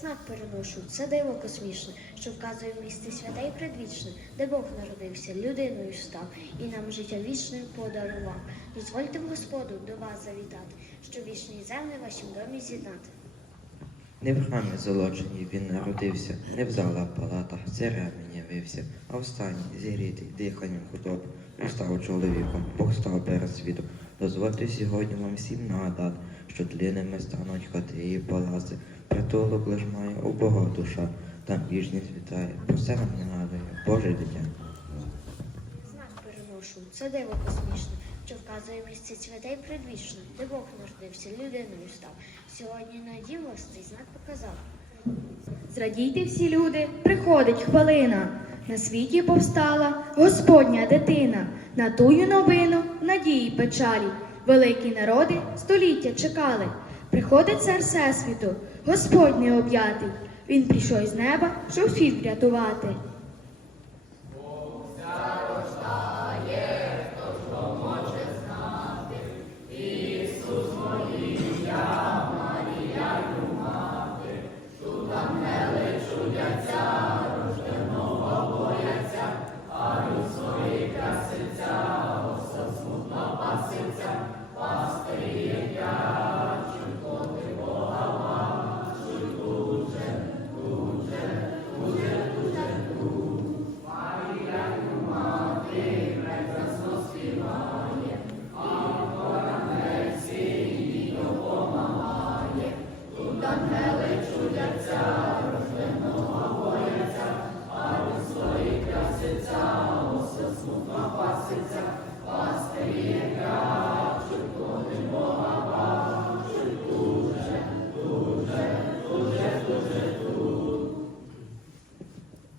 знак переношу, це диво космічне, що вказує в місті святе і предвічне, де Бог народився, людиною став і нам життя вічне подарував. Дозвольте в Господу до вас завітати, що вічні землі вашім домі з'єднати. Не в храмі золоченій він народився, не в залах палатах царями явився, а в стані зігрітий диханням худоб. Став чоловіком, Бог став перед світом. Дозвольте сьогодні вам всім нагадати, що длинними стануть хати і палаци. Притулок лиш має у Бога душа, там вічність вітає, про все нам нагадує, Боже дитя. Знак переношу, це диво космічне, що вказує в місті святе і де Бог народився, людиною став. Сьогодні на вас цей знак показав. Зрадійте всі люди, приходить хвилина. На світі повстала Господня дитина. На тую новину надії печалі. Великі народи століття чекали. Приходить цар Всесвіту, Господь необ'ятий. Він прийшов із неба, щоб світ врятувати.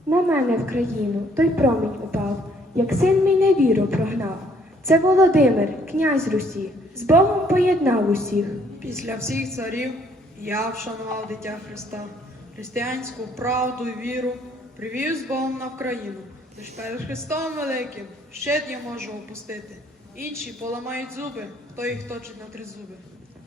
На мене в країну той промінь упав, як син мій невіру прогнав. Це Володимир, князь Русі, з Богом поєднав усіх. Після всіх царів я вшанував дитя Христа, християнську правду і віру привів з Богом на Вкраїну. Лиш перед Христом Великим щит я можу опустити. Інші поламають зуби, хто їх точить на три зуби.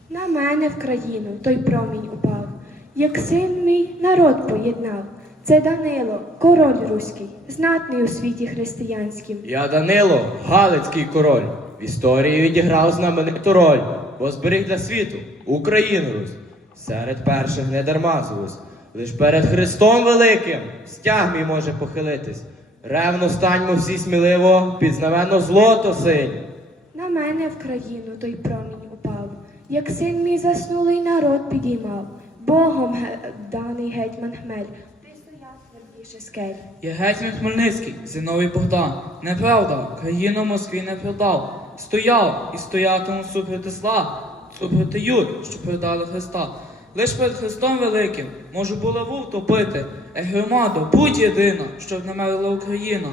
На мене в країну той промінь упав, як син мій народ поєднав. Це Данило, король руський, знатний у світі християнським. Я Данило, Галицький король. В історії відіграв знамениту роль, бо зберіг для світу Україну Русь. Серед перших не дарма звусь. Лиш перед Христом Великим стяг мій може похилитись. Ревно станьмо всі сміливо, під знаменно злото синь. На мене в країну той промінь упав, як син мій заснулий народ підіймав. Богом ге- даний гетьман хмель, ти стояв твердіше скель. Я гетьман Хмельницький, Зиновій Богдан. Неправда, країну Москві не продав. Стояв і стоятиму супроти зла, супроти юд, що продали Христа. Лиш перед Христом Великим можу булаву втопити, е громаду, будь єдина, щоб не мерла Україна.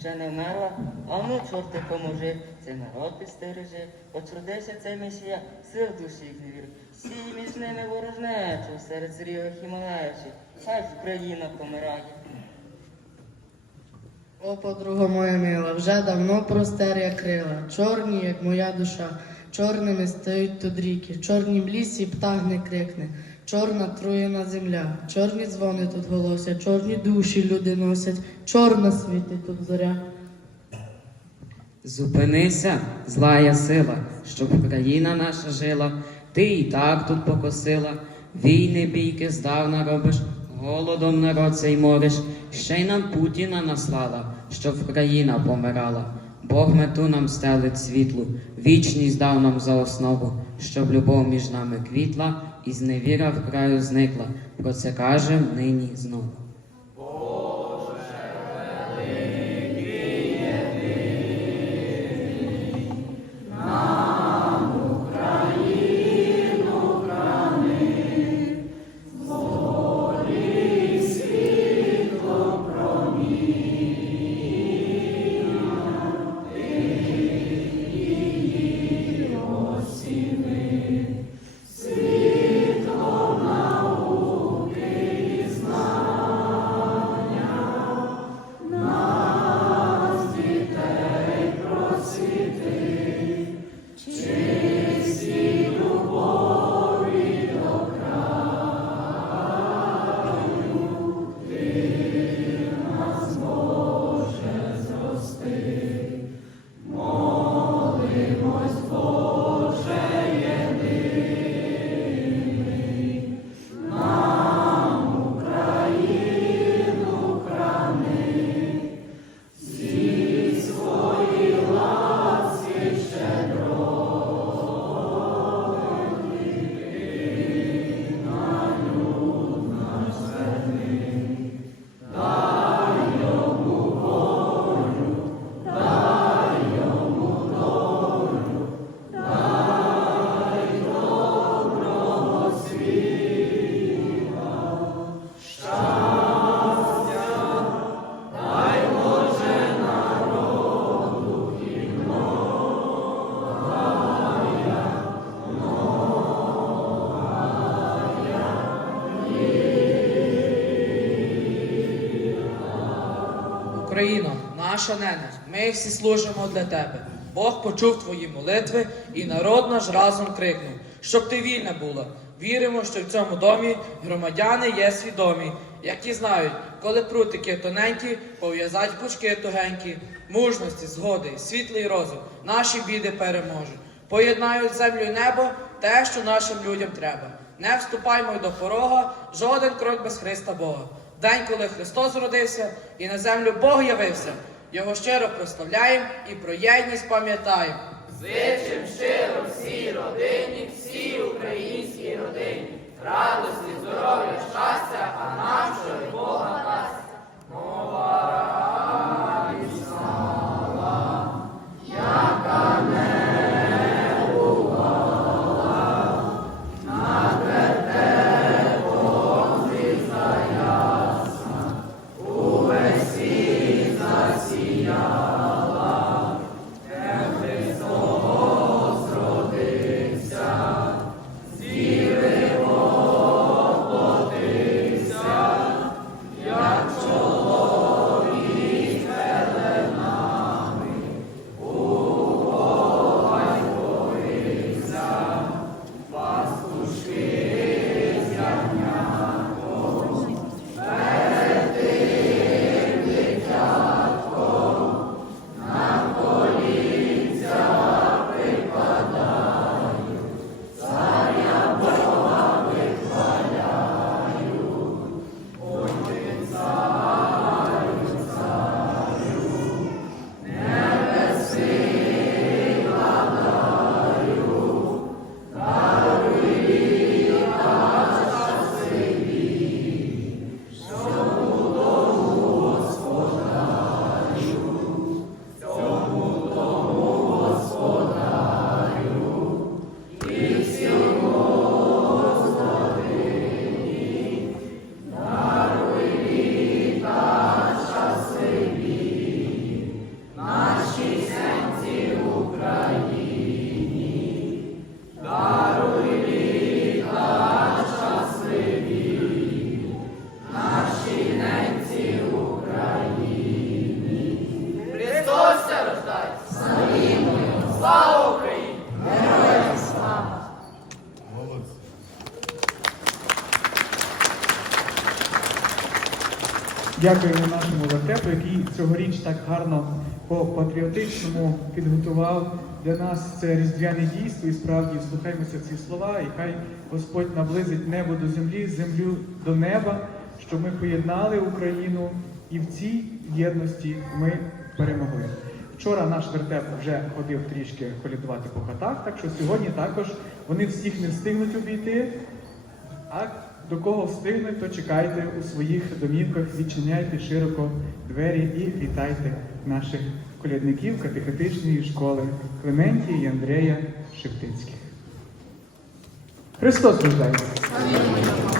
Ще не вмерла, а ну, чорти поможи, цей народ підстережи, Очродився цей месія, сил душі їх не вір. Сій між ними ворожнечу, серед царів і малечі, хай Україна помирає. О, подруга моя мила, вже давно простер я крила, чорні, як моя душа, чорними стають тут ріки, в чорнім лісі птах не крикне, чорна труєна земля, чорні дзвони тут голосять, чорні душі люди носять, чорна світить тут зоря. Зупинися, злая сила, щоб країна наша жила, ти і так тут покосила, війни бійки здавна робиш, голодом народ цей мориш, ще й нам Путіна наслала, щоб країна помирала. Бог мету нам стелить світлу, вічність дав нам за основу, щоб любов між нами квітла і зневіра в краю зникла. Про це кажем нині знову. Україно, наша нене, ми всі служимо для тебе. Бог почув твої молитви, і народ наш разом крикнув, щоб ти вільна була. Віримо, що в цьому домі громадяни є свідомі, які знають, коли прутики тоненькі, пов'язать пучки тугенькі, мужності, згоди, світлий розум, наші біди переможуть. Поєднають землю і небо те, що нашим людям треба. Не вступаймо до порога, жоден крок без Христа Бога. День, коли Христос родився і на землю Бог явився, його щиро прославляємо і про єдність пам'ятаємо. Зичим щиро всій родині, всій українській родині, Дякуємо нашому вертепу, який цьогоріч так гарно по-патріотичному підготував для нас це різдвяне дійство. І справді слухаймося ці слова, і хай Господь наблизить небо до землі, землю до неба, щоб ми поєднали Україну, і в цій єдності ми перемогли. Вчора наш вертеп вже ходив трішки колядувати по хатах, так що сьогодні також вони всіх не встигнуть обійти. А до кого встигли, то чекайте у своїх домівках, відчиняйте широко двері і вітайте наших колядників катехетичної школи Клементії і Андрея Шептицьких. Христос рождається!